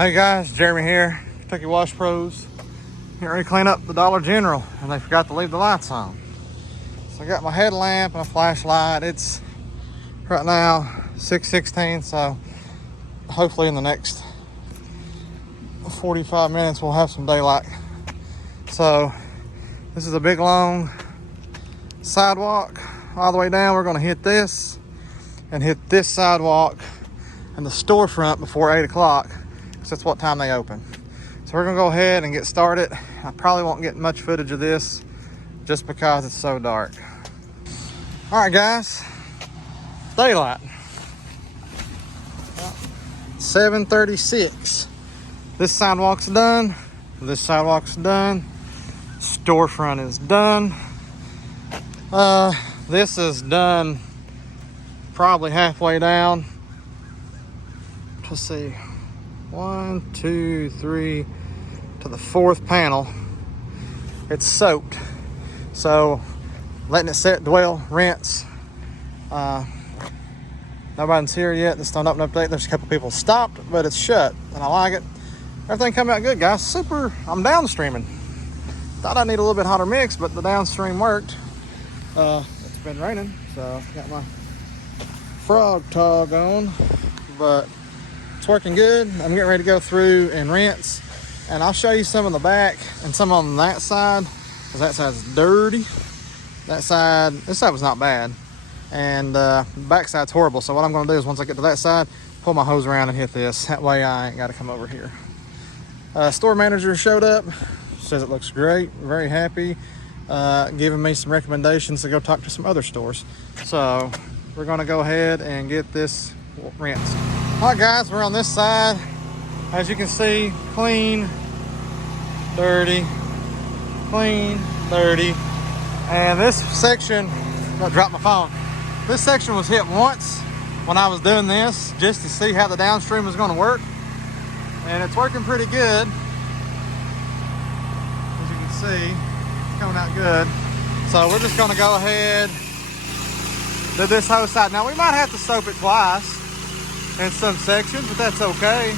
Hey guys, Jeremy here, Kentucky Wash Pros. Getting ready to clean up the Dollar General and they forgot to leave the lights on. So I got my headlamp and a flashlight. It's right now 6:16, so hopefully in the next 45 minutes we'll have some daylight. So this is a big long sidewalk all the way down. We're gonna hit this and hit this sidewalk and the storefront before 8 o'clock. That's what time they open. So we're gonna go ahead and get started. I probably won't get much footage of this just because it's so dark. All right guys, daylight. 7:36. This sidewalk's done. This sidewalk's done. Storefront is done. This is done probably halfway down. Let's see. 1, 2, 3 to the 4th panel. It's soaked, so letting it set, dwell, rinse. Nobody's here yet. This don't open update. There's a couple people stopped, but it's shut, and I like it. Everything come out good, guys. Super. I'm downstreaming. Thought I need a little bit hotter mix, but the downstream worked. It's been raining, so got my frog tog on, but it's working good. I'm getting ready to go through and rinse, and I'll show you some in the back and some on that side, because that side's dirty. This side was not bad, and the back side's horrible. So what I'm going to do is once I get to that side, pull my hose around and hit this. That way I ain't got to come over here. Store manager showed up, says it looks great, very happy, giving me some recommendations to go talk to some other stores. So we're going to go ahead and get this rinsed. All right guys, we're on this side. As you can see, clean, dirty, clean, dirty. And this section, I dropped my phone. This section was hit once when I was doing this, just to see how the downstream was gonna work. And it's working pretty good. As you can see, it's coming out good. So we're just gonna go ahead, do this whole side. Now we might have to soap it twice in some sections, but that's okay.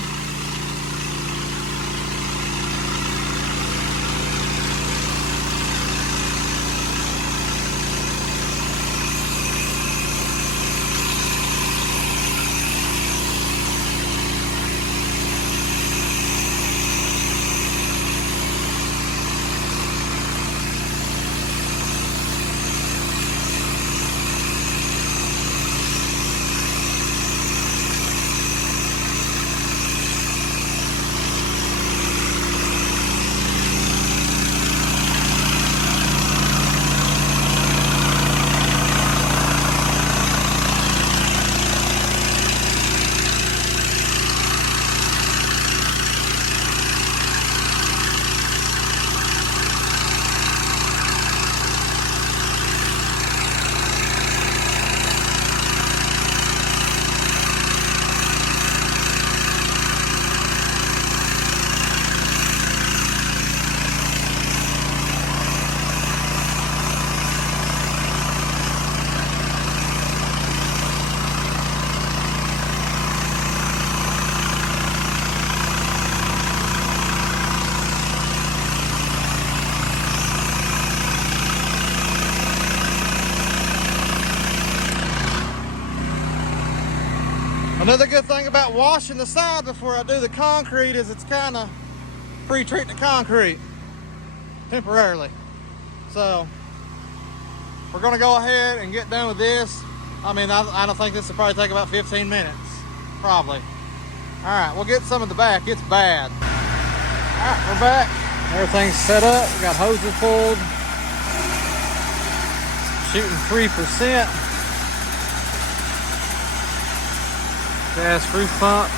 Another good thing about washing the side before I do the concrete is it's kind of pre-treating the concrete temporarily. So we're going to go ahead and get done with this. I mean, I don't think this will probably take about 15 minutes, probably. All right, we'll get some of the back. It's bad. All right, we're back. Everything's set up. We got hoses pulled. Shooting 3%. Gas roof pump.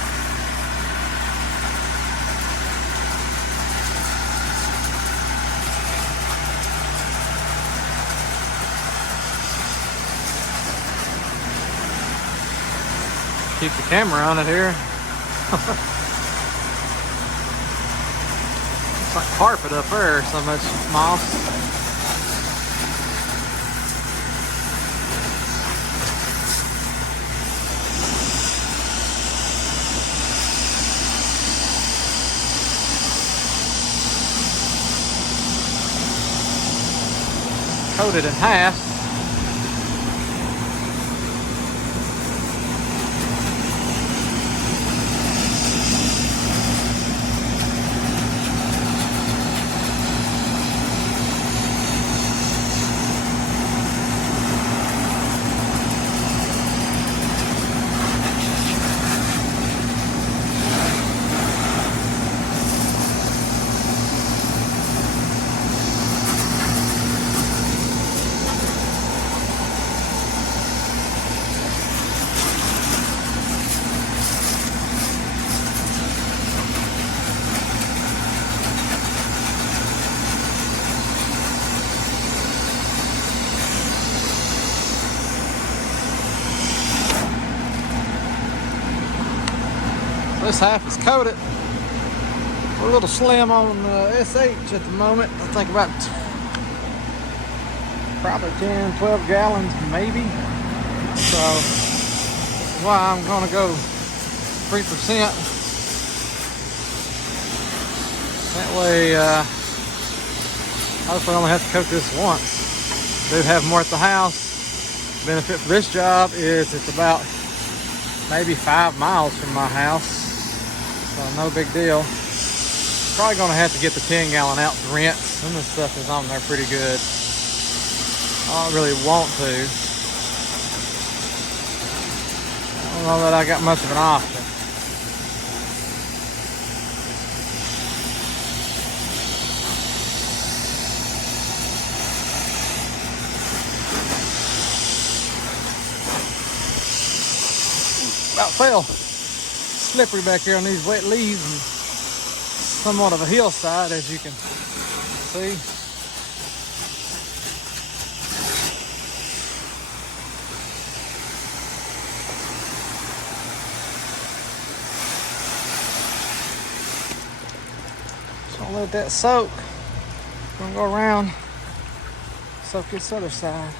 Keep the camera on it here. It's like carpet up there, so much moss. coated in half. This half is coated. We're a little slim on SH at the moment. I think about probably 10, 12 gallons maybe. So this is why I'm gonna go 3%. That way, hopefully I only have to coat this once. Do have more at the house. Benefit for this job is it's about maybe 5 miles from my house. So no big deal. Probably gonna have to get the 10-gallon out to rinse. And this stuff is on there pretty good. I don't really want to. I don't know that I got much of an option. About fell. Slippery back here on these wet leaves and somewhat of a hillside, as you can see. Just gonna let that soak. Gonna go around, soak this other side.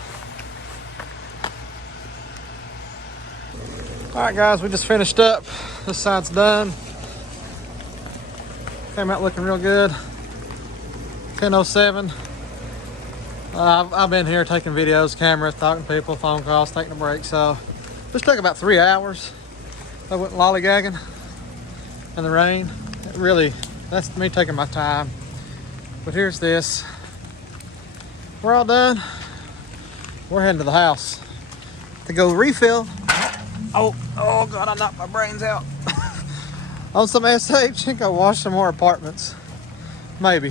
All right, guys, we just finished up. This side's done. Came out looking real good. 10:07. I've been here taking videos, cameras, talking to people, phone calls, taking a break. So this took about 3 hours. I went lollygagging in the rain. It really, that's me taking my time. But here's this. We're all done. We're heading to the house to go refill. Oh God, I knocked my brains out. On some SH and go wash some more apartments. Maybe.